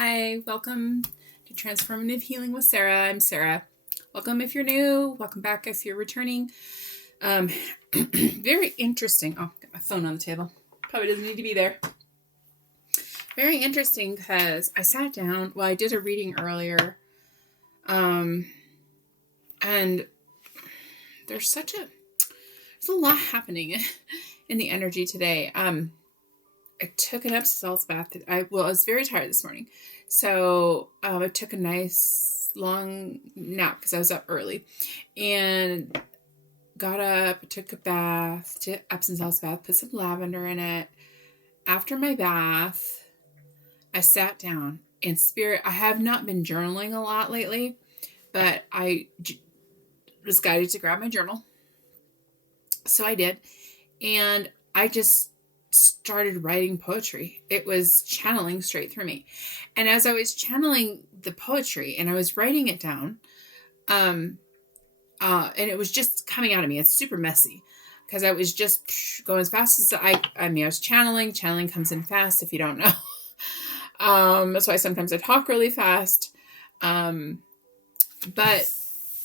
Hi, welcome to Transformative Healing with Sarah. I'm Sarah. Welcome if you're new. Welcome back if you're returning. Very interesting. Oh, got my phone on the table. Probably doesn't need to be there. Very interesting because I sat down. Well, I did a reading earlier. And there's a lot happening in the energy today. I took an Epsom salts bath. I was very tired this morning. So I took a nice long nap because I was up early and got up, took a bath, Epsom salts bath, put some lavender in it. After my bath, I sat down in spirit. I have not been journaling a lot lately, but I was guided to grab my journal. So I did. And I just started writing poetry. It was channeling straight through me. And as I was channeling the poetry and I was writing it down, and it was just coming out of me. It's super messy because I was just going as fast as I was channeling. Channeling comes in fast if you don't know. That's why sometimes I talk really fast. But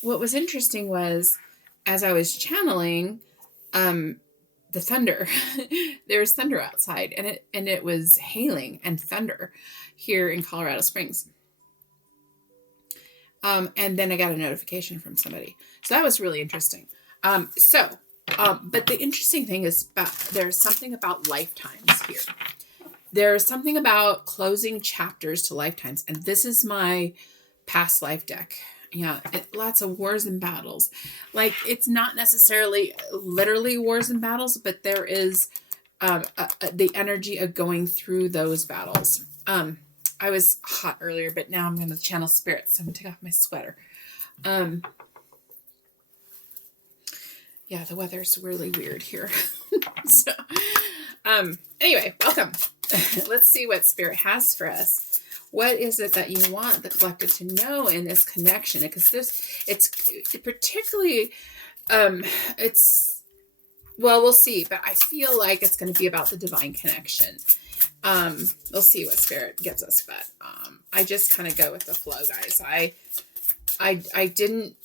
what was interesting was as I was channeling, the thunder, there was thunder outside and it was hailing and thunder here in Colorado Springs. And then I got a notification from somebody. So that was really interesting. But the interesting thing is there's something about lifetimes here. There's something about closing chapters to lifetimes. And this is my past life deck. Yeah, lots of wars and battles. Like, it's not necessarily literally wars and battles, but there is the energy of going through those battles. I was hot earlier, but now I'm going to channel spirits. So I'm going to take off my sweater. Yeah, the weather's really weird here. So, anyway, welcome. Let's see what spirit has for us. What is it that you want the collective to know in this connection? Because it's particularly, we'll see, but I feel like it's going to be about the divine connection. We'll see what spirit gives us, but I just kind of go with the flow, guys. I didn't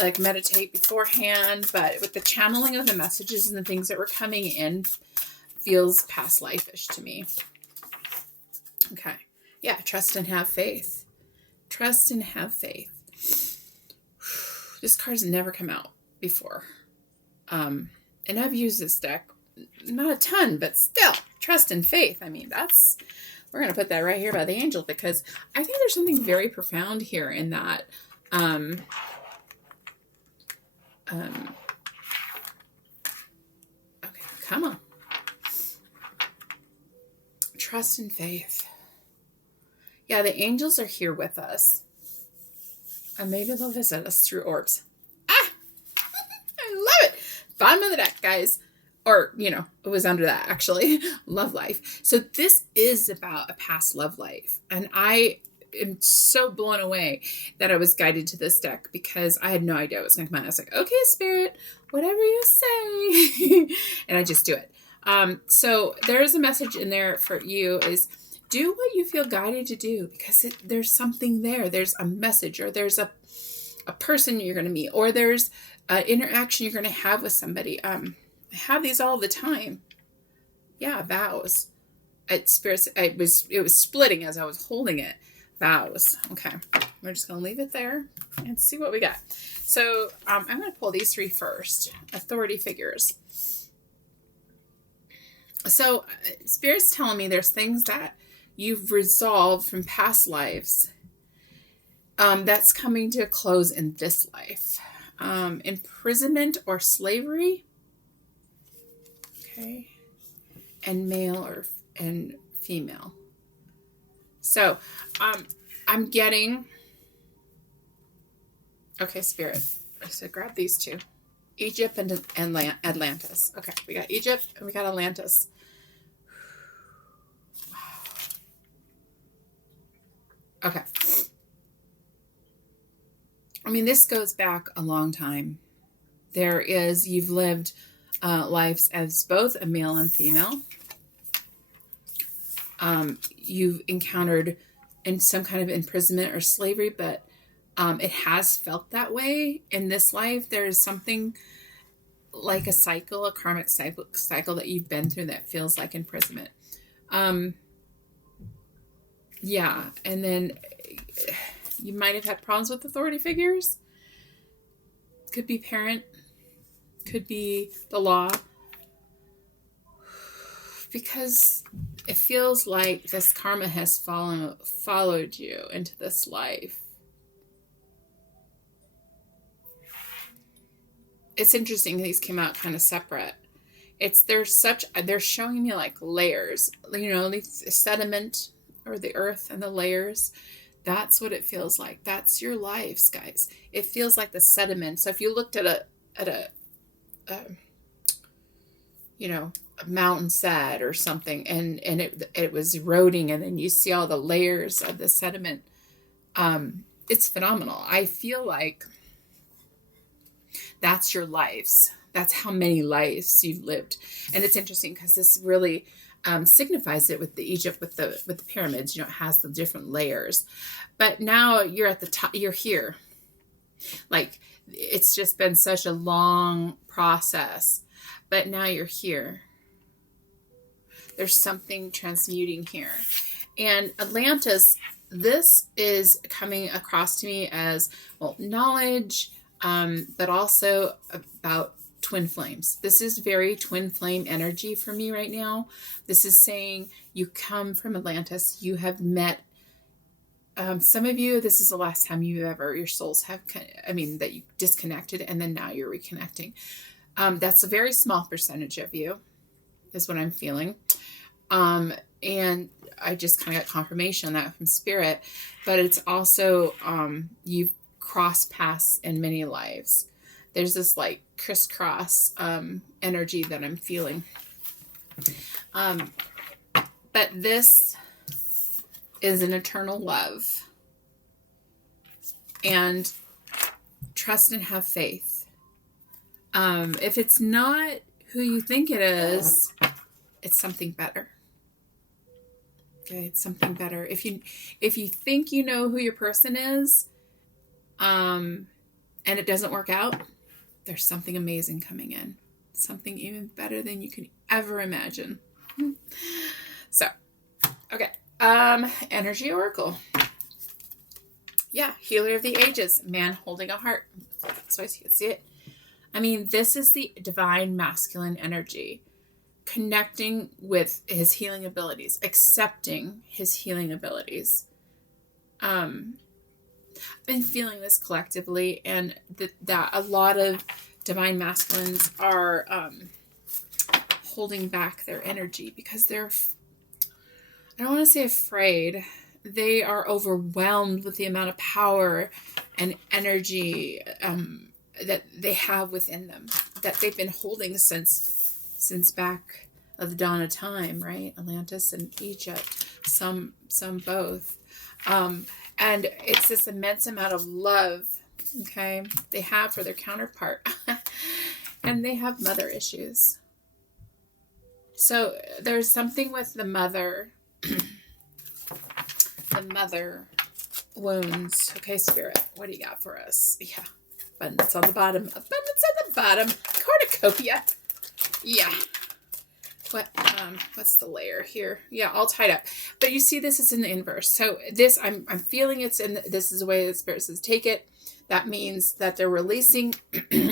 like meditate beforehand, but with the channeling of the messages and the things that were coming in feels past life-ish to me. Okay. Yeah, trust and have faith. Trust and have faith. This card's never come out before. And I've used this deck, not a ton, but still, trust and faith. I mean, we're going to put that right here by the angel because I think there's something very profound here in that. Okay, come on. Trust and faith. Yeah, the angels are here with us. And maybe they'll visit us through orbs. I love it. Bottom of the deck, guys. Or, it was under that, actually. Love life. So this is about a past love life. And I am so blown away that I was guided to this deck because I had no idea what was going to come out. I was like, okay, spirit, whatever you say. And I just do it. So there's a message in there for you is, do what you feel guided to do because there's something there. There's a message or there's a person you're going to meet or there's an interaction you're going to have with somebody. I have these all the time. Yeah, vows. It was splitting as I was holding it. Vows. Okay. We're just going to leave it there and see what we got. So I'm going to pull these three first. Authority figures. So Spirit's telling me there's things that you've resolved from past lives that's coming to a close in this life. Imprisonment or slavery. Okay. And male and female. So I'm getting... Okay, Spirit. So grab these two. Egypt and Atlantis. Okay, we got Egypt and we got Atlantis. Okay. I mean, this goes back a long time. You've lived lives as both a male and female. You've encountered in some kind of imprisonment or slavery, but it has felt that way in this life. There's something like a cycle, a karmic cycle that you've been through that feels like imprisonment. Yeah. And then you might have had problems with authority figures. Could be parent, could be the law, because it feels like this karma has followed you into this life. It's interesting, these came out kind of separate. They're showing me like layers, the sediment or the earth and the layers. That's what it feels like. That's your lives, guys. It feels like the sediment. So if you looked at a mountain side or something, and it was eroding, and then you see all the layers of the sediment, it's phenomenal. I feel like that's your lives. That's how many lives you've lived. And it's interesting because this really signifies it with the Egypt, with the pyramids. It has the different layers. But now you're at the top. You're here. Like, it's just been such a long process. But now you're here. There's something transmuting here. And Atlantis, this is coming across to me as, well, knowledge, but also about twin flames. This is very twin flame energy for me right now. This is saying you come from Atlantis. You have met some of you. This is the last time your souls have, that you disconnected, and then now you're reconnecting. That's a very small percentage of you, is what I'm feeling. And I just kind of got confirmation on that from Spirit, but it's also, you've crossed paths in many lives. There's this like crisscross, energy that I'm feeling. But this is an eternal love, and trust and have faith. If it's not who you think it is, it's something better. Okay, it's something better. If you think you know who your person is, and it doesn't work out, there's something amazing coming in. Something even better than you can ever imagine. So, okay. Energy Oracle. Yeah, Healer of the Ages. Man holding a heart. So I see it. This is the divine masculine energy. Connecting with his healing abilities. Accepting his healing abilities. I've been feeling this collectively, and that a lot of divine masculines are holding back their energy because they're, I don't want to say afraid, they are overwhelmed with the amount of power and energy that they have within them, that they've been holding since back of the dawn of time, right? Atlantis and Egypt, some both. And it's this immense amount of love, okay, they have for their counterpart. And they have mother issues. So there's something with the mother, the mother wounds. Okay, Spirit, what do you got for us? Yeah, abundance on the bottom. Abundance on the bottom. Cornucopia. Yeah. What's the layer here? Yeah, all tied up. But you see, this is in the inverse. So this, I'm feeling it's in, this is the way the Spirit says, take it. That means that they're releasing,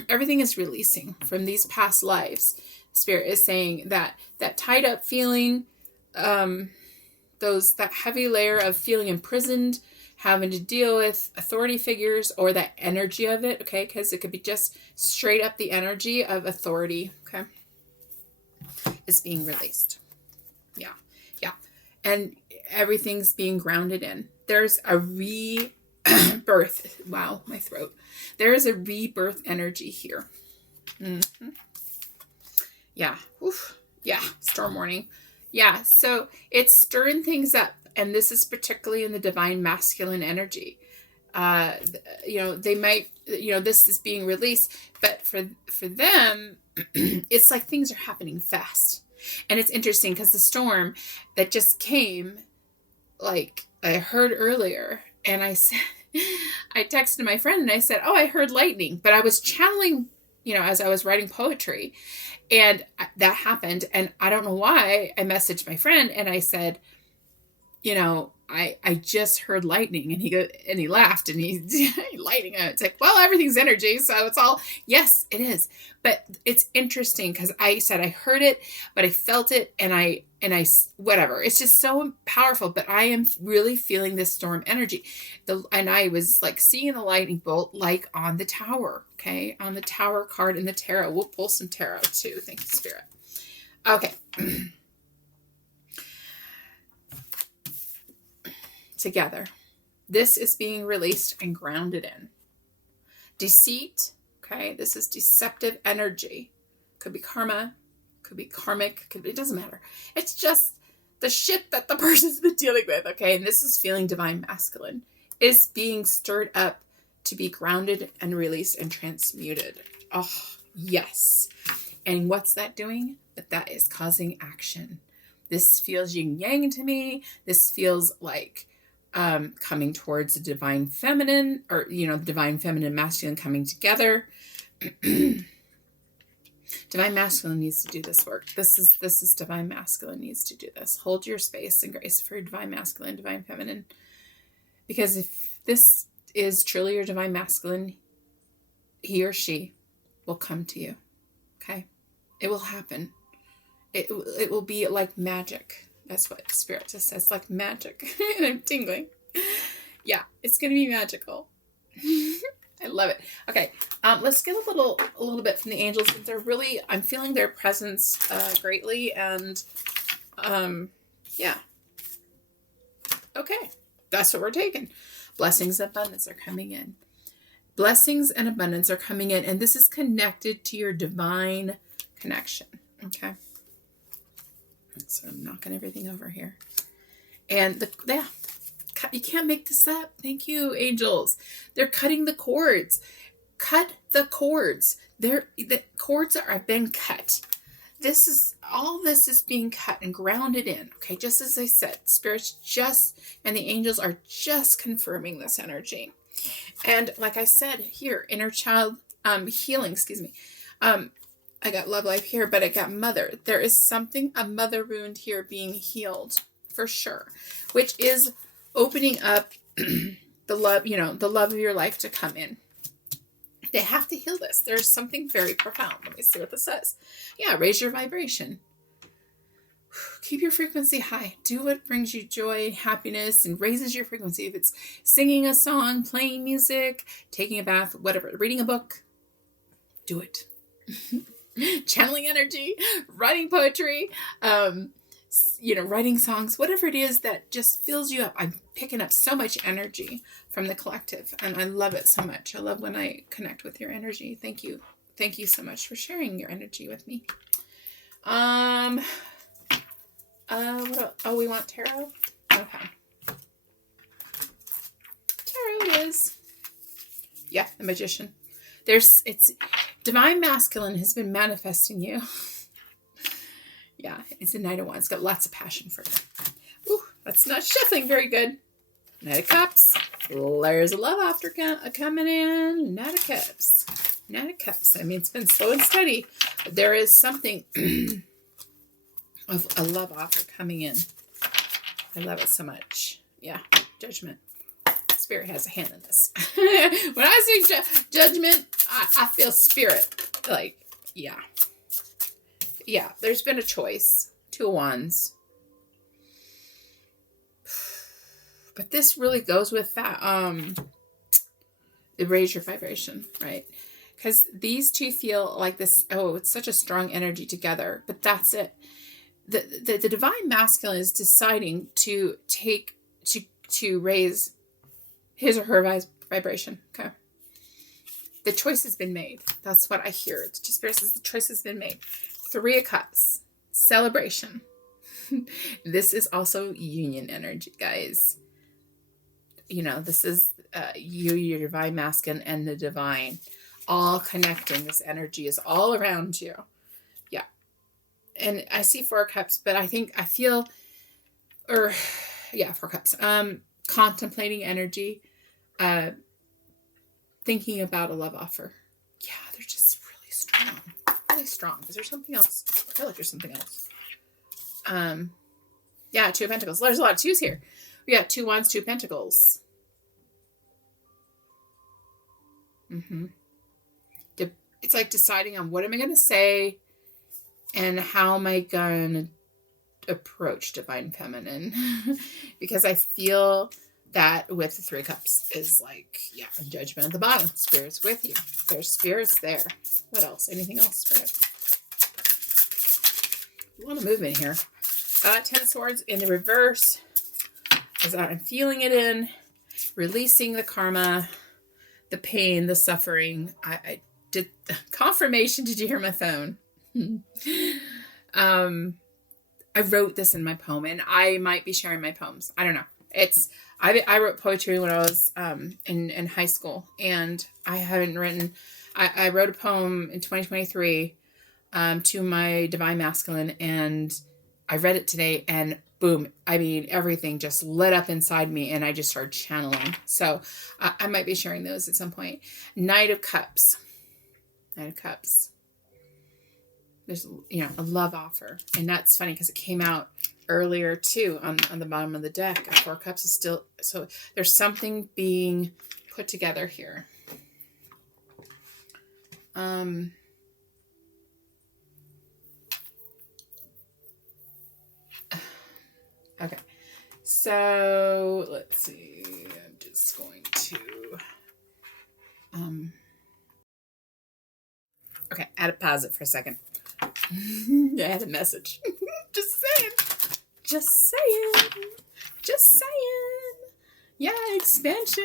everything is releasing from these past lives. Spirit is saying that tied up feeling, that heavy layer of feeling imprisoned, having to deal with authority figures, or that energy of it, okay? Because it could be just straight up the energy of authority, okay? Is being released. Yeah. And everything's being grounded in. There's a rebirth. Wow, my throat. There is a rebirth energy here. Mm-hmm. Yeah. Oof. Yeah. Storm warning. Yeah. So it's stirring things up. And this is particularly in the divine masculine energy. They might, this is being released, but for them, it's like things are happening fast. And it's interesting because the storm that just came, like, I heard earlier, and I said, I texted my friend and I said, oh, I heard lightning, but I was channeling, as I was writing poetry, and that happened. And I don't know why. I messaged my friend and I said, I just heard lightning, and he laughed, and he lightning. It's like, well, everything's energy. So it's all, yes, it is. But it's interesting because I said I heard it, but I felt it, and I whatever. It's just so powerful. But I am really feeling this storm energy. And I was like seeing the lightning bolt like on the tower. Okay. On the tower card in the tarot. We'll pull some tarot too. Thank you, Spirit. Okay. Together. This is being released and grounded in. Deceit, okay? This is deceptive energy. Could be karma, could be karmic, it doesn't matter. It's just the shit that the person's been dealing with, okay? And this is feeling divine masculine. Is being stirred up to be grounded and released and transmuted. Oh, yes. And what's that doing? That is causing action. This feels yin-yang to me. This feels like coming towards the divine feminine, or, divine feminine, masculine coming together. Divine masculine needs to do this work. This is divine masculine needs to do this. Hold your space and grace for divine masculine, divine feminine. Because if this is truly your divine masculine, he or she will come to you. Okay? It will happen. It will be like magic. That's what Spirit just says, like magic. And I'm tingling. Yeah, it's going to be magical. I love it. Okay, let's get a little bit from the angels. I'm feeling their presence greatly. And yeah. Okay, that's what we're taking. Blessings and abundance are coming in. Blessings and abundance are coming in. And this is connected to your divine connection. Okay. So I'm knocking everything over here. And you can't make this up. Thank you, angels. They're cutting the cords. Cut the cords. The cords have been cut. All this is being cut and grounded in. Okay, just as I said, Spirit's and the angels are just confirming this energy. And like I said here, inner child healing, I got love life here, but I got mother. There is a mother wound here being healed for sure, which is opening up the love of your life to come in. They have to heal this. There's something very profound. Let me see what this says. Yeah, raise your vibration. Keep your frequency high. Do what brings you joy and happiness and raises your frequency. If it's singing a song, playing music, taking a bath, whatever, reading a book, do it. Channeling energy, writing poetry, writing songs, whatever it is that just fills you up. I'm picking up so much energy from the collective, and I love it so much. I love when I connect with your energy. Thank you. Thank you so much for sharing your energy with me. What else? Oh, we want tarot? Okay. Tarot it is. Yeah, the Magician. It's divine masculine has been manifesting you. Yeah, it's a Knight of Wands. It's got lots of passion for it. Ooh, that's not shuffling very good. Knight of Cups. Layers of love after coming in. Knight of Cups. Knight of Cups. I mean, it's been slow and steady, but there is something of a love offer coming in. I love it so much. Yeah, Judgment. Spirit has a hand in this. When I say judgment, I feel Spirit. Like, yeah. Yeah, there's been a choice. Two of Wands. But this really goes with that. Raise your vibration, right? Because these two feel like this. Oh, it's such a strong energy together. But that's it. The divine masculine is deciding to raise his or her vibration. Okay. The choice has been made. That's what I hear. It's just Spirit says the choice has been made. 3 of Cups. Celebration. This is also union energy, guys. This is your divine masculine and the divine all connecting. This energy is all around you. Yeah. And I see 4 Cups, but 4 Cups. contemplating energy, thinking about a love offer. Yeah, they're just really strong. Really strong. Is there something else? I feel like there's something else. Yeah, Two of Pentacles. There's a lot of twos here. We got 2 Wands, 2 Pentacles. It's like deciding on what am I going to say and how am I going to approach Divine Feminine. Because I feel that with the 3 of Cups is like, yeah, Judgment at the bottom. Spirit's with you. There's spirits there. What else? Anything else, Spirit? A lot of movement here. 10 of Swords in the reverse. As I'm feeling it in, releasing the karma, the pain, the suffering. I did confirmation. Did you hear my phone? I wrote this in my poem, and I might be sharing my poems. I don't know. I wrote poetry when I was in high school, and I haven't written. I wrote a poem in 2023 to my divine masculine, and I read it today, and boom, I mean, everything just lit up inside me, and I just started channeling. So I might be sharing those at some point. Knight of Cups. Knight of Cups. There's, a love offer. And that's funny because it came out earlier too on the bottom of the deck. 4 Cups is still, so there's something being put together here. Okay, so let's see. I'm just going to okay, I had to pause it for a second. I had a message. Just saying. Yeah, expansion.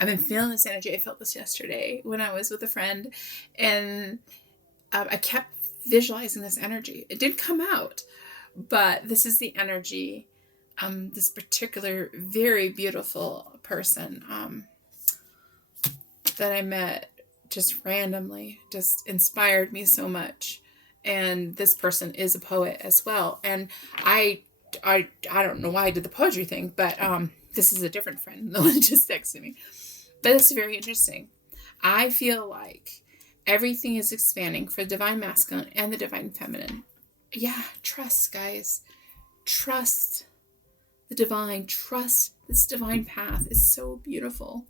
I've been feeling this energy. I felt this yesterday when I was with a friend, and I kept visualizing this energy. It didn't come out, but this is the energy. This particular very beautiful person that I met just randomly just inspired me so much. And this person is a poet as well. And I don't know why I did the poetry thing, but this is a different friend than the one that just texted me. But it's very interesting. I feel like everything is expanding for the divine masculine and the divine feminine. Yeah, trust, guys. Trust the divine. Trust this divine path is so beautiful.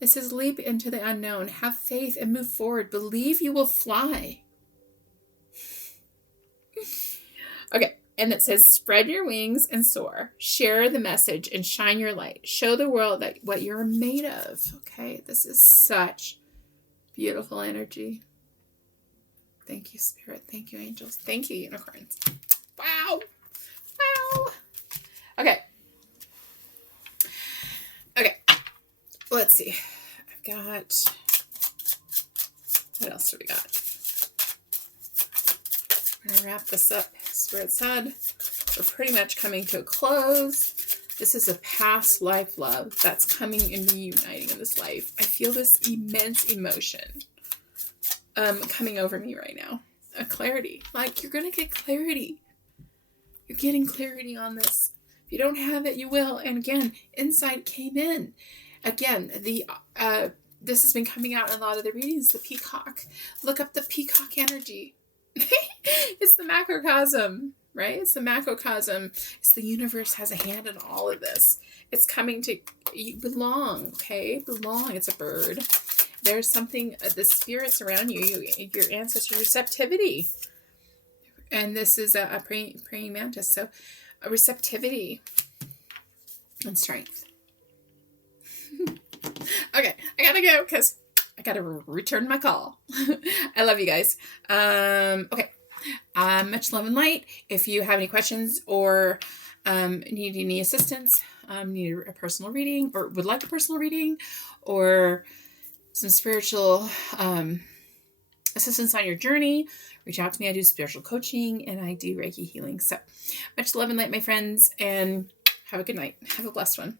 It says, leap into the unknown. Have faith and move forward. Believe you will fly. Okay, and it says, spread your wings and soar. Share the message and shine your light. Show the world that what you're made of. Okay, this is such beautiful energy. Thank you, Spirit. Thank you, angels. Thank you, unicorns. Wow. Okay. Let's see. I've got, what else do we got? I'm going to wrap this up. Spirit said, we're pretty much coming to a close. This is a past life love that's coming and reuniting in this life. I feel this immense emotion coming over me right now. A clarity. Like, you're going to get clarity. You're getting clarity on this. If you don't have it, you will. And again, insight came in. Again, this has been coming out in a lot of the readings, the peacock. Look up the peacock energy. It's the macrocosm, right? It's the macrocosm. It's the universe has a hand in all of this. It's coming to, you belong, okay? Belong. It's a bird. There's something, the spirits around you, your ancestors, receptivity. And this is a praying mantis. So a receptivity and strength. Okay, I gotta go because I gotta return my call. I love you guys. Okay. Much love and light. If you have any questions or need any assistance, need a personal reading or would like a personal reading or some spiritual assistance on your journey, reach out to me. I do spiritual coaching and I do Reiki healing. So much love and light, my friends, and have a good night. Have a blessed one.